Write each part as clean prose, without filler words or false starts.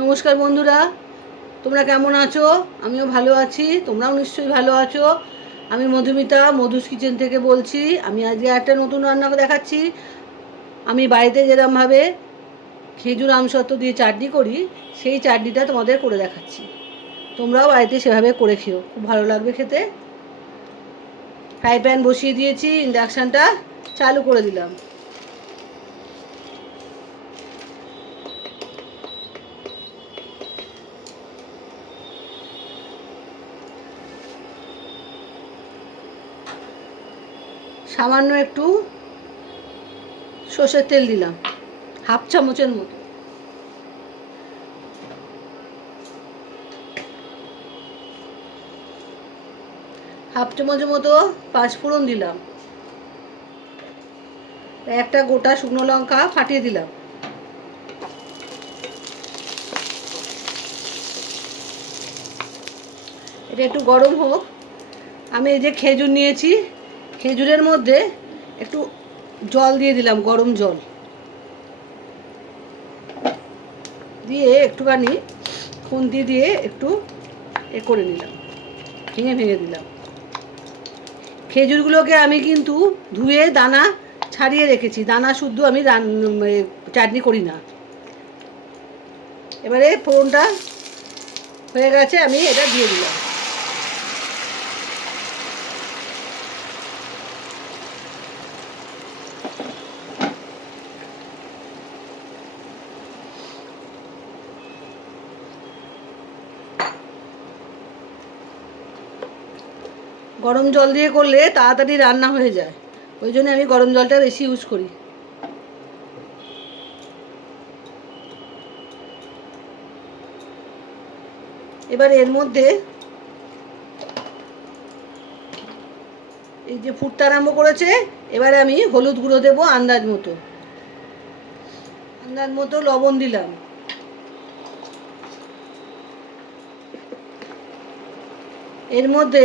নমস্কার বন্ধুরা, তোমরা কেমন আছো? আমিও ভালো আছি, তোমরাও নিশ্চয়ই ভালো আছো। আমি মধুমিতা মধুস কিচেন থেকে বলছি। আমি আজকে একটা নতুন রান্না দেখাচ্ছি। আমি বাড়িতে যেরকমভাবে খেজুর আমসত্ত্ব দিয়ে চাটনি করি, সেই চাটনিটা তোমাদের করে দেখাচ্ছি। তোমরাও বাড়িতে সেভাবে করে খেও, খুব ভালো লাগবে খেতে। ফ্রাই প্যান বসিয়ে দিয়েছি, ইন্ডাকশানটা চালু করে দিলাম। সামান্য একটু সর্ষের তেল দিলাম, হাফ চামচের মতো। হাফ চামচের মতো পাঁচফোড়ন দিলাম। একটা গোটা শুকনো লঙ্কা ফাটিয়ে দিলাম। এটা একটু গরম হোক। আমি এই যে খেজুর নিয়েছি, খেজুরের মধ্যে একটু জল দিয়ে দিলাম, গরম জল দিয়ে একটুখানি খুন্তি দিয়ে একটু করে নিলাম, ভেঙে ভেঙে দিলাম। খেজুরগুলোকে আমি কিন্তু ধুয়ে দানা ছাড়িয়ে রেখেছি, দানা শুদ্ধ আমি চাটনি করি না। এবারে ফোড়নটা হয়ে গেছে, আমি এটা দিয়ে দিলাম। গরম জল দিয়ে করলে তাড়াতাড়ি রান্না হয়ে যায়, ওই জন্য আমি গরম জলটা বেশি ইউজ করি। এবার এর মধ্যে এই যে ফুটতে আরম্ভ করেছে, এবারে আমি হলুদ গুঁড়ো দেবো আন্দাজ মতো, লবণ দিলাম। এর মধ্যে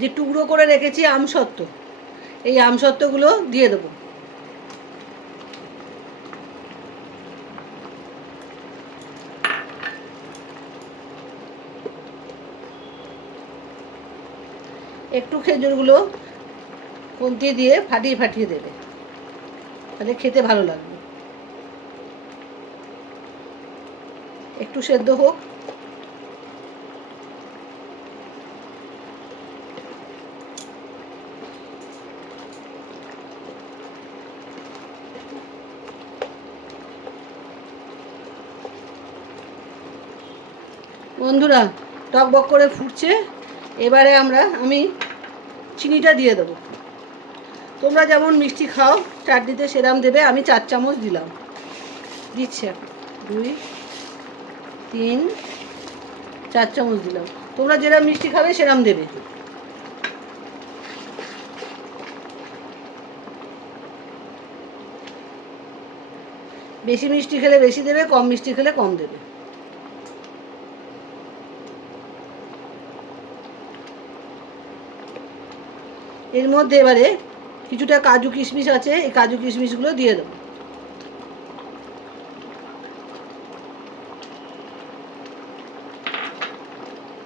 যে টুকরো করে রেখেছি আমসত্ত্ব, এই আমসত্ত্বগুলো দিয়ে দেবো। একটু খেজুরগুলো খুন্তি দিয়ে ফাটিয়ে ফাটিয়ে দেবে, তাহলে খেতে ভালো লাগবে। একটু সেদ্ধ হোক। বন্ধুরা, টকবক করে ফুটছে। এবারে আমি চিনিটা দিয়ে দেবো। তোমরা যেমন মিষ্টি খাও চাটনিতে সেরাম দেবে। আমি 4 চামচ দিলাম, দিচ্ছি। 2 3 4 চামচ দিলাম। তোমরা যেরকম মিষ্টি খাবে সেরাম দেবে। বেশি মিষ্টি খেলে বেশি দেবে, কম মিষ্টি খেলে কম দেবে। এর মধ্যে এবারে কিছুটা কাজু কিশমিশ আছে, এই কাজু কিশমিশগুলো দিয়ে দেবো।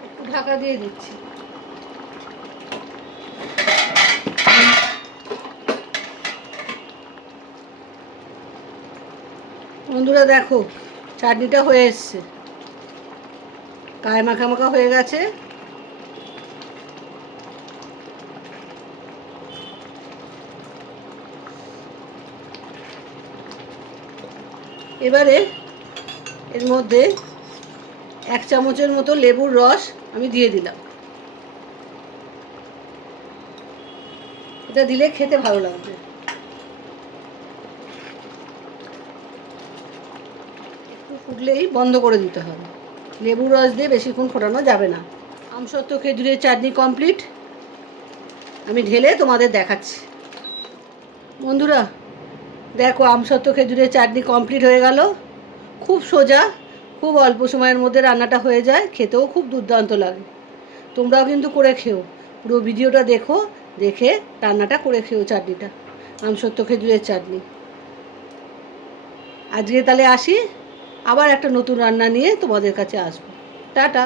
একটু ঢাকা দিয়ে দিচ্ছি। বন্ধুরা দেখো, চাটনিটা হয়ে এসছে, গায়ে মাখা মাখা হয়ে গেছে। এবারে এর মধ্যে 1 চামচের মতো লেবুর রস আমি দিয়ে দিলাম। এটা দিলে খেতে ভালো লাগবে। একটু ফুটলেই বন্ধ করে দিতে হবে। লেবুর রস দিয়ে বেশিক্ষণ ফোটানো যাবে না। আমসত্ত্ব খেজুরের চাটনি কমপ্লিট। আমি ঢেলে তোমাদের দেখাচ্ছি। বন্ধুরা দেখো, আমসত্ত্ব খেজুরের চাটনি কমপ্লিট হয়ে গেল। খুব সোজা, খুব অল্প সময়ের মধ্যে রান্নাটা হয়ে যায়, খেতেও খুব দুর্দান্ত লাগে। তোমরাও কিন্তু করে খেও, পুরো ভিডিওটা দেখো, দেখে রান্নাটা করে খেও চাটনিটা, আমসত্ত্ব খেজুরের চাটনি। আজকে তাহলে আসি, আবার একটা নতুন রান্না নিয়ে তোমাদের কাছে আসবো। টাটা।